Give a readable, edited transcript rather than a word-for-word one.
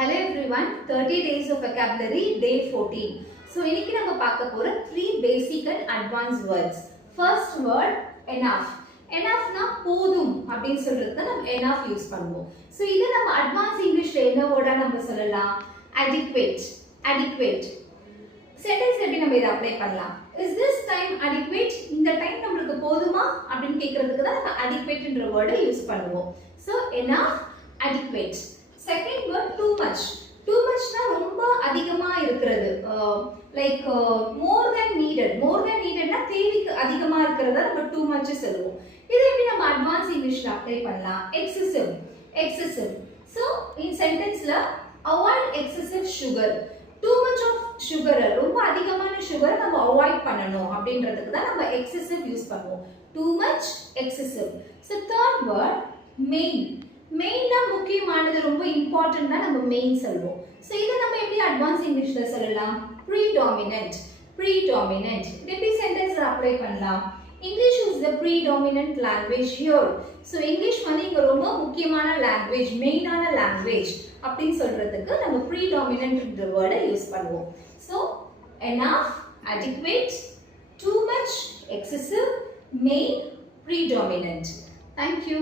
Hello everyone, 30 days of vocabulary, day 14. So, இன்னைக்கு நம்ம பார்க்க போற 3 basic and advanced words. First word, enough. Enoughனா போதும் அப்படின்னு சொல்றதுக்கு நம்ம enough யூஸ் பண்ணுவோம். So, இது நம்ம advanced Englishல என்ன வேர்டா நம்ம சொல்லலாம்? Adequate. Adequate. Sentence எப்படி நம்ம இதை அப்ளை பண்ணலாம்? Is this time adequate? இந்த டைம் நமக்கு போதுமா அப்படின்னு கேக்குறதுக்கு தான் நம்ம adequateன்ற வேர்டை யூஸ் பண்ணுவோம். So, enough, adequate. Second word, too much. Too much na ரொம்ப அதிகமா இருக்குறது. Like more than needed. More than needed na தேவைக்கு அதிகமா இருக்குறத நம்ம too much சொல்லுவோம். இதை எப்படி நம்ம advanced Englishல அப்ளை பண்ணலாம்? Excessive. Excessive. So in sentenceல avoid excessive sugar. Too much of sugar, ரொம்ப அதிகமான sugar நம்ம அவாய்ட் பண்ணணும் அப்படின்றதுக்கு தான் நம்ம excessive யூஸ் பண்ணுவோம். Too much, excessive. So third word, main. மெயினா முக்கியமானது ரொம்ப இம்பார்ட்டன்ட் தான் நம்ம மெயின் சொல்வோம். சோ இத நம்ம எப்படி அட்வான்ஸ் இங்கிலீஷ்ல சொல்லலாம்? predominant. Predominant. இது எப்படி சென்டென்ஸ்ல அப்ளை பண்ணலாம்? English is the predominant language here. So English வந்து இங்க ரொம்ப முக்கியமான language, மெயினான language அப்படி சொல்றதுக்கு நம்ம predominant என்ற வேர்டை யூஸ் பண்ணுவோம். So enough, adequate, too much, excessive, main, predominant. Thank you.